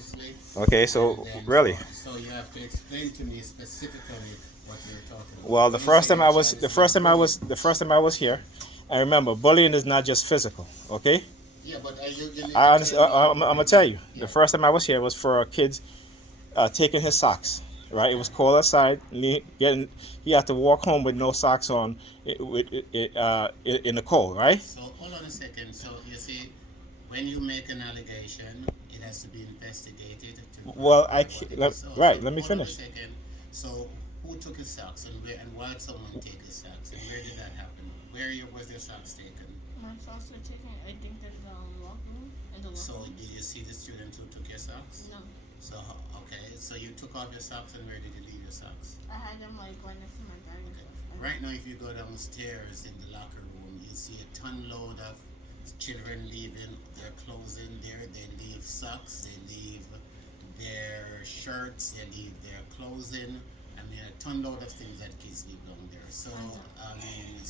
loosely. Okay, so really. So you have to explain to me specifically what you're talking about. Well, When you say your child is being bullied, the first time I was here, and remember, bullying is not just physical. Okay, yeah, but you need to tell me I'm gonna when tell you, you. The yeah. first time I was here was for kids taking his socks. Right, it was cold outside. He had to walk home with no socks on, in the cold. Right. So hold on a second. So you see, when you make an allegation, it has to be investigated to Well, verify what it is. So right. Let me hold on a finish. second. So who took his socks and where and why did someone take his socks and where did that happen? Was your socks taken? My socks were taken. I think there's a locker room in the So locker room. did you see the student who took your socks? No, So okay, so you took off your socks and where did you leave your socks? I had them like right next to my bag and Okay. stuff. Right now, if you go downstairs in the locker room, you see a ton load of children leaving their clothes in there. They leave socks, they leave their shirts, they leave their clothing. I mean, a ton load of things that kids leave down there. So, I mean,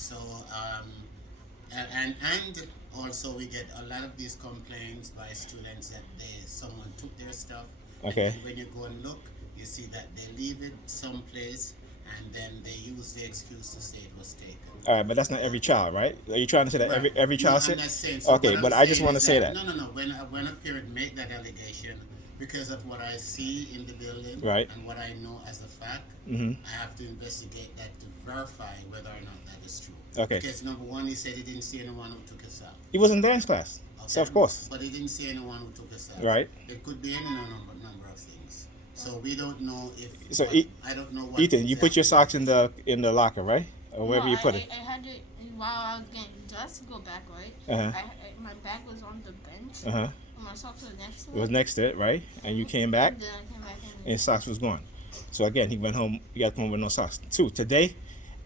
and also we get a lot of these complaints by students that someone took their stuff, and Okay. then when you go and look, you see that they leave it someplace, and then they use the excuse to say it was taken. All right, but that's not every child, right? Are you trying to say that Right. every No, child I'm said? not saying so. Okay, What but I'm I just saying want to is say that that. no. When a parent make that allegation, because of what I see in the building Right. and what I know as a fact, Mm-hmm. I have to investigate that to verify whether or not that is true. Okay. Because number one, he said he didn't see anyone who took his out. He was in dance class, so of course. But he didn't see anyone who took his out. Right. It could be any number of things. So we don't know if. So, I don't know what. Ethan, you put your exactly socks in the locker, right, or wherever you put it. I had it while I was getting dressed to go back, right? Uh-huh. My bag was on the bench. Uh-huh. And my socks were next to It was next to it, right? And you came back, And then I came back and his socks was gone. So again, he went home. He got home with no socks. Two, today,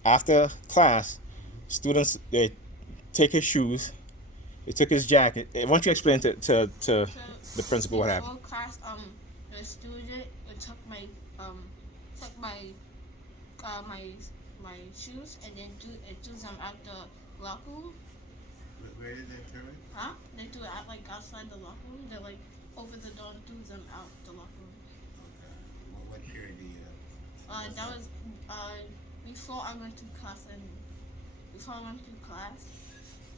after class, students they take his shoes, they took his jacket. Why don't you explain to the principal what happened? Before class, the student took my my shoes and then threw them out the locker room. Where did they throw it? Huh? They threw it out like outside the locker room. They like over the door and threw them out the locker room. Okay. What period do you have? That was before I went to class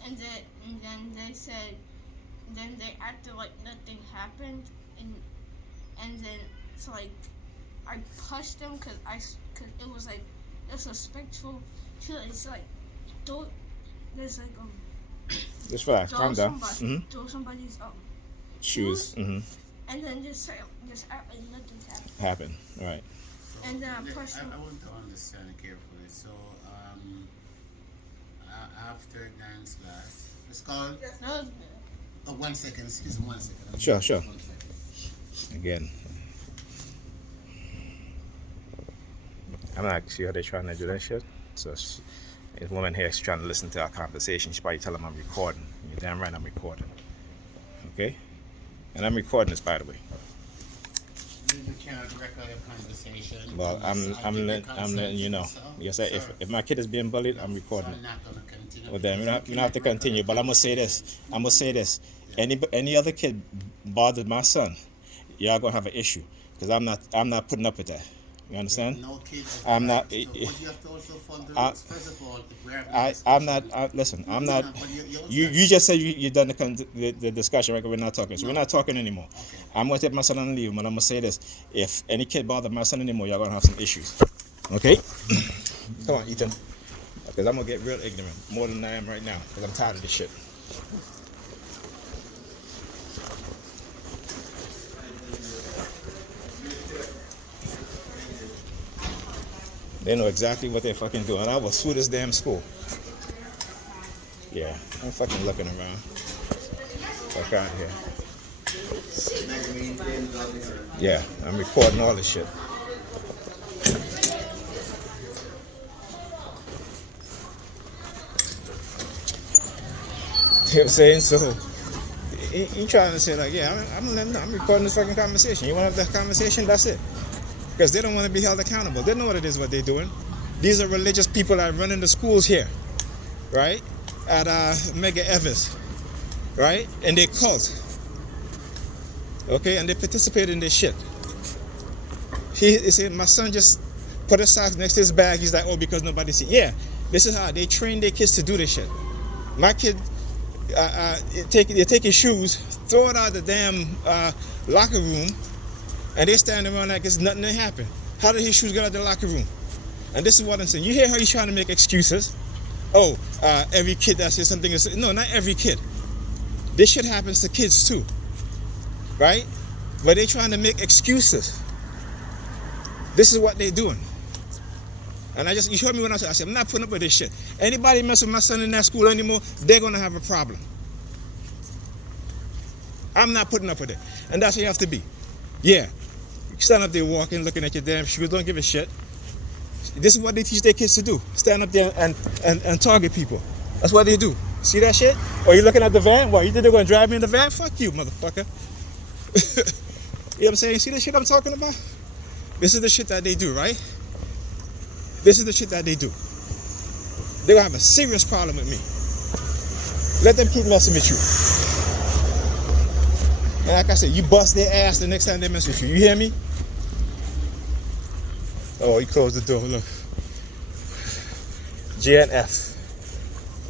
and then they said then they acted like nothing happened and then so like I pushed them because it was like disrespectful. It's like don't there's like Just relax, calm down. throw somebody's Shoes. Mm-hmm. and then just act like nothing happened. Happened. All right. And then I pushed I them. want to understand carefully. So, after dance class, it's called. That was Oh, 1 second. Excuse me, 1 second. Sure. 1 second. Again, I'm not sure how they're trying to do that shit. So, a woman here is trying to listen to our conversation. She's probably telling them I'm recording. You're damn right I'm recording. Okay? And I'm recording this, by the way. You cannot record a conversation. Well, I'm letting you know. Yes, sir. If my kid is being bullied, I'm recording So it. I'm not going to continue. Well, then we don't have to continue. But I'm gonna say this. Any other kid bothered my son, y'all gonna have an issue because I'm not putting up with that. You understand? No kid. I'm not- So, but you have to also follow the I- rules. First of all, if we're having a I'm not. discussion- Listen, I'm No, not. no, but You just said you done the discussion, right? We're not talking, so we're not talking anymore. Okay. I'm gonna take my son on leave, but I'm gonna say this: if any kid bother my son anymore, y'all gonna have some issues. Okay? Come on, Ethan, because I'm gonna get real ignorant more than I am right now, because I'm tired of this shit. They know exactly what they're fucking doing. I will sue this damn school. Yeah, I'm fucking looking around. Fuck out of here. Yeah, I'm recording all this shit. You know what I'm saying? So, you trying to say like, yeah, I'm recording this fucking conversation. You want to have that conversation? That's it. Because they don't want to be held accountable. They know what it is what they're doing. These are religious people that are running the schools here, right? At Mega Evans, right? And they cult. Okay, and they participate in this shit. He said, my son just put his socks next to his bag. He's like, oh, because nobody see. Yeah, this is how they train their kids to do this shit. My kid, they take his shoes, throw it out the damn locker room, and they stand around like it's nothing that happened. How did his shoes get out the locker room? And this is what I'm saying. You hear how he's trying to make excuses? Oh, every kid that says something is... No, not every kid. This shit happens to kids too. Right? But they're trying to make excuses. This is what they're doing. And you heard me when I said, I'm not putting up with this shit. Anybody mess with my son in that school anymore, they're going to have a problem. I'm not putting up with it. And that's what you have to be. Yeah. You stand up there walking, looking at your damn shoes, don't give a shit. This is what they teach their kids to do. Stand up there and target people. That's what they do. See that shit? Or you looking at the van? What, you think they're going to drive me in the van? Fuck you, motherfucker. You know what I'm saying? See the shit I'm talking about? This is the shit that they do, right? This is the shit that they do. They're going to have a serious problem with me. Let them keep messing with you. And like I said, you bust their ass the next time they mess with you. You hear me? Oh, he closed the door. Look. JNF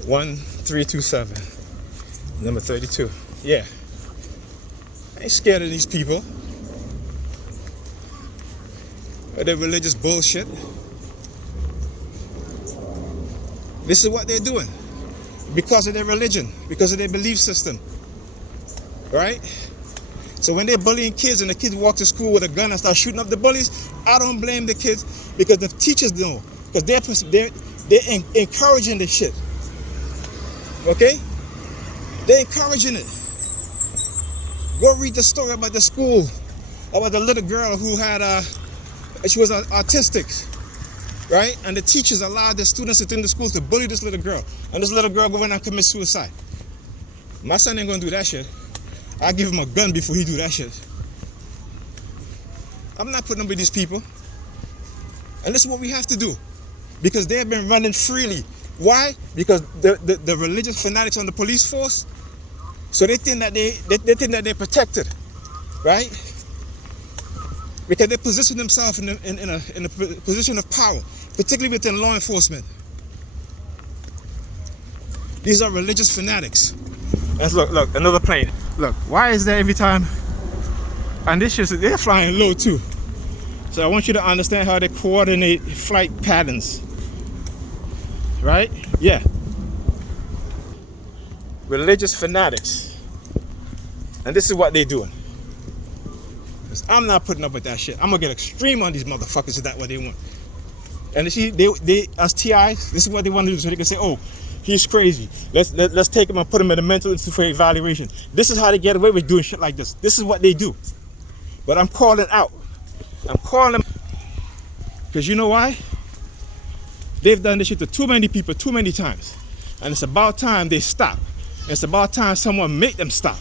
1327. Number 32. Yeah. I ain't scared of these people. Or their religious bullshit. This is what they're doing. Because of their religion. Because of their belief system. Right? So when they're bullying kids and the kids walk to school with a gun and start shooting up the bullies, I don't blame the kids because the teachers know. Because they're encouraging this shit. Okay? They're encouraging it. Go read the story about the school, about the little girl who had she was autistic, right? And the teachers allowed the students within the school to bully this little girl. And this little girl go in and commit suicide. My son ain't gonna do that shit. I'll give him a gun before he do that shit. I'm not putting up with these people. And this is what we have to do. Because they have been running freely. Why? Because the religious fanatics on the police force, so they think that they're protected. Right? Because they position themselves in a position of power, particularly within law enforcement. These are religious fanatics. And look, another plane. Look, why is there every time? And this shit, they're flying low too. So I want you to understand how they coordinate flight patterns. Right? Yeah. Religious fanatics. And this is what they're doing. I'm not putting up with that shit. I'm gonna get extreme on these motherfuckers if that's what they want. And you see, they as TIs, this is what they want to do, so they can say, oh, he's crazy. Let's take him and put him in a mental institute for evaluation. This is how they get away with doing shit like this. This is what they do. But I'm calling out. I'm calling because you know why? They've done this shit to too many people too many times. And it's about time they stop. And it's about time someone make them stop.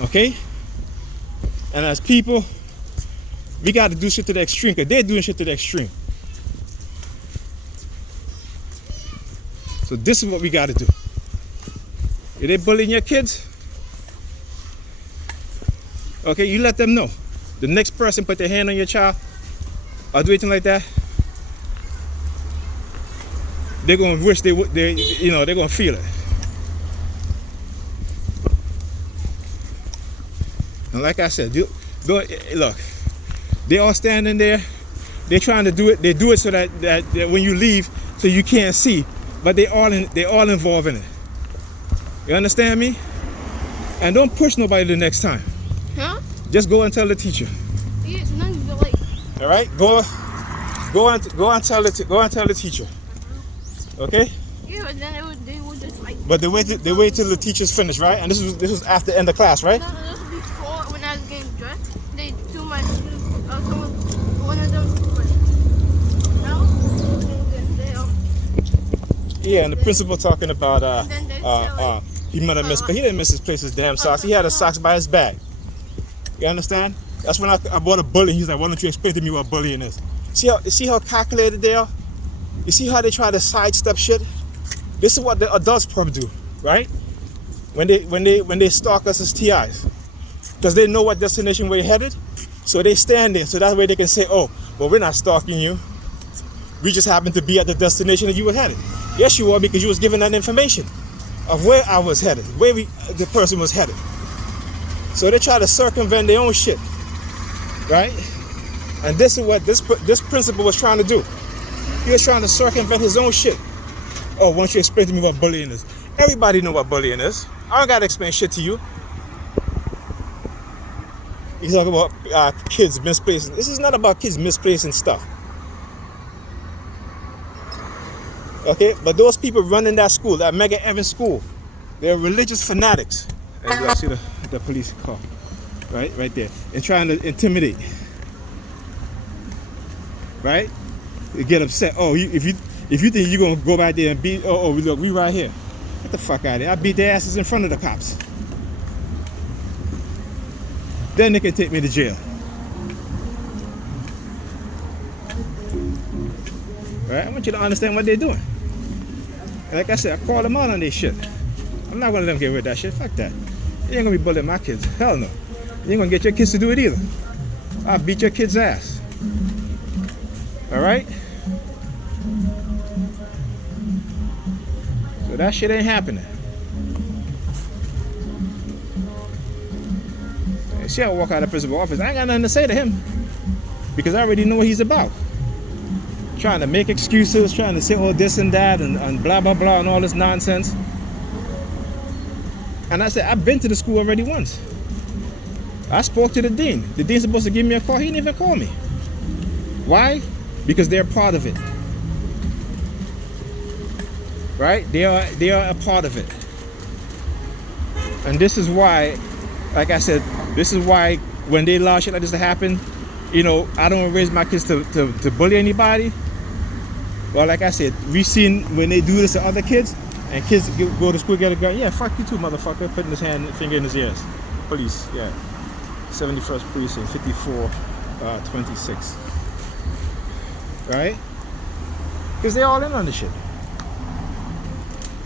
Okay? And as people, we got to do shit to the extreme because they're doing shit to the extreme. So this is what we got to do. If they bullying your kids, okay, you let them know. The next person put their hand on your child or do anything like that, they're gonna wish they're gonna feel it. And like I said, look, they all standing there. They're trying to do it. They do it so that when you leave, so you can't see. But they all involved in it. You understand me? And don't push nobody the next time. Huh? Just go and tell the teacher. Yeah, none of the like. All right, go and tell the teacher. Okay? Yeah, but then they would just like. But they wait till the teacher's finished, right? And this was after end of class, right? No, this was before when I was getting dressed. They do my one of them. Yeah, and the principal talking about he might have missed, but he didn't miss his place, his damn socks. He had his socks by his bag. You understand? That's when I bought a bully. He's like, why don't you explain to me what bullying is? See how calculated they are? You see how they try to sidestep shit? This is what the adults probably do, right? when they stalk us as TIs, because they know what destination we're headed, so they stand there, so that way they can say, oh, well, we're not stalking you. We just happen to be at the destination that you were headed. Yes, you were, because you was given that information of where I was headed, where the person was headed. So they try to circumvent their own shit, right? And this is what this principal was trying to do. He was trying to circumvent his own shit. Oh, why don't you explain to me what bullying is? Everybody know what bullying is. I don't gotta explain shit to you. You talk about kids misplacing. This is not about kids misplacing stuff. Okay, but those people running that school, that Mega Evans school, they're religious fanatics. And you see the police car, right there, and trying to intimidate, right? They get upset. Oh, if you think you're gonna go back there and beat, oh look, we right here. Get the fuck out of here! I beat their asses in front of the cops. Then they can take me to jail. Right? I want you to understand what they're doing. Like I said, I call them out on this shit. I'm not gonna let them get rid of that shit. Fuck that. You ain't gonna be bullying my kids. Hell no. You ain't gonna get your kids to do it either. I'll beat your kid's ass. Alright? So that shit ain't happening. You see, I walk out of the principal's office. I ain't got nothing to say to him, because I already know what he's about. Trying to make excuses, trying to say all this and that and blah blah blah and all this nonsense. And I said, I've been to the school already once. I spoke to the dean. The dean's supposed to give me a call. He didn't even call me. Why? Because they're part of it. Right? They are a part of it. And this is why, like I said, this is why when they allow shit like this to happen, you know, I don't raise my kids to bully anybody. Well, like I said, we've seen when they do this to other kids, and kids go to school, get a gun. Yeah, fuck you too, motherfucker. Putting his finger in his ears. Police, yeah. 71st Precinct, 5426. Right? Because they're all in on this shit.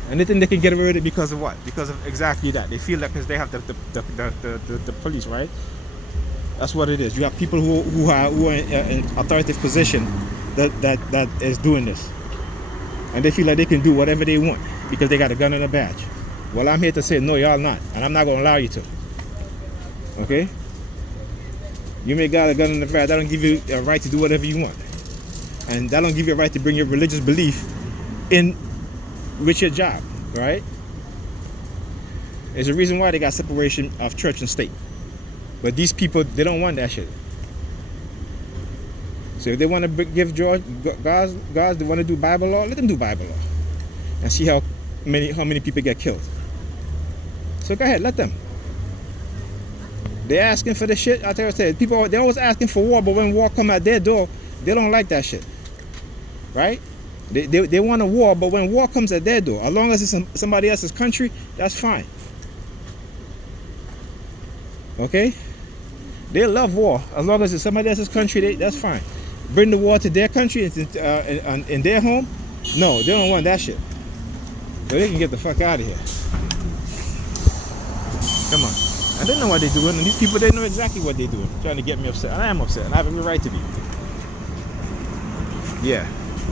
And they think they can get away with it because of what? Because of exactly that. They feel that because they have the police, right? That's what it is. You have people who are in an authoritative position that is doing this, and they feel like they can do whatever they want because they got a gun and a badge. Well, I'm here to say no, y'all not, and I'm not gonna allow you to. Okay? You may got a gun and a badge. That don't give you a right to do whatever you want, and that don't give you a right to bring your religious belief in with your job, right? There's a reason why they got separation of church and state. But these people, they don't want that shit. So if they want to give God, they want to do Bible law, let them do Bible law, and see how many people get killed. So go ahead, let them. They're asking for the shit. I tell you, people, they're always asking for war, but when war come at their door, they don't like that shit, right? They want a war, but when war comes at their door, as long as it's somebody else's country, that's fine. Okay? They love war. As long as it's somebody else's country, that's fine. Bring the war to their country in their home? No, they don't want that shit. So they can get the fuck out of here. Come on. I don't know what they're doing, and these people, they know exactly what they're doing. Trying to get me upset. And I am upset, and I have every right to be. Yeah.